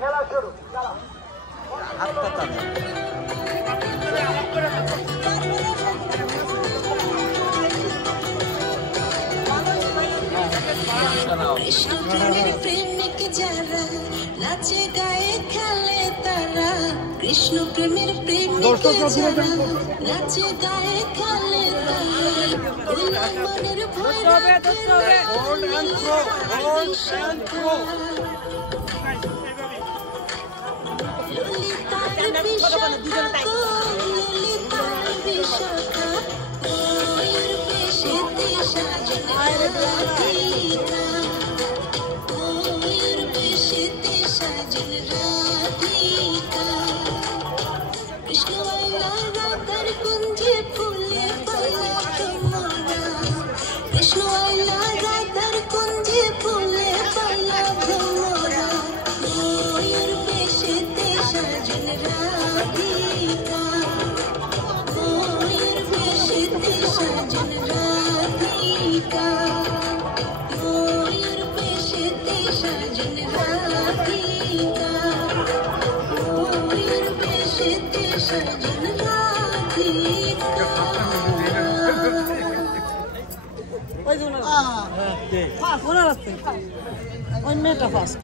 খেলা শুরু কৃষ্ণ প্রেমের প্রেমিক যারা নাচে গায়ে খেলে তারা, কৃষ্ণ প্রেমের প্রেমিক যারা নাচে গায়ে খেলে তারা, মনের ভরা ললিতার বিশাখা ওর বেশেতে সাজন রাধিকা, ওর বেশেতে সাজন রাধিকা, কৃষ্ণ রাধার কুঞ্জে ফুলে পালা ভ্রমরা, কৃষ্ণ রাধার কুঞ্জে ফুলে পালা ভ্রমরা, ওর বেশেতে সাজন রাধিকা, ওর বেশেতে সাজন রাধিকা, ওর বেশেতে সাজন রাধিকা, ওর বেশেতে সাজন রাধিকা। ওই মেয়েটা ফার্স্ট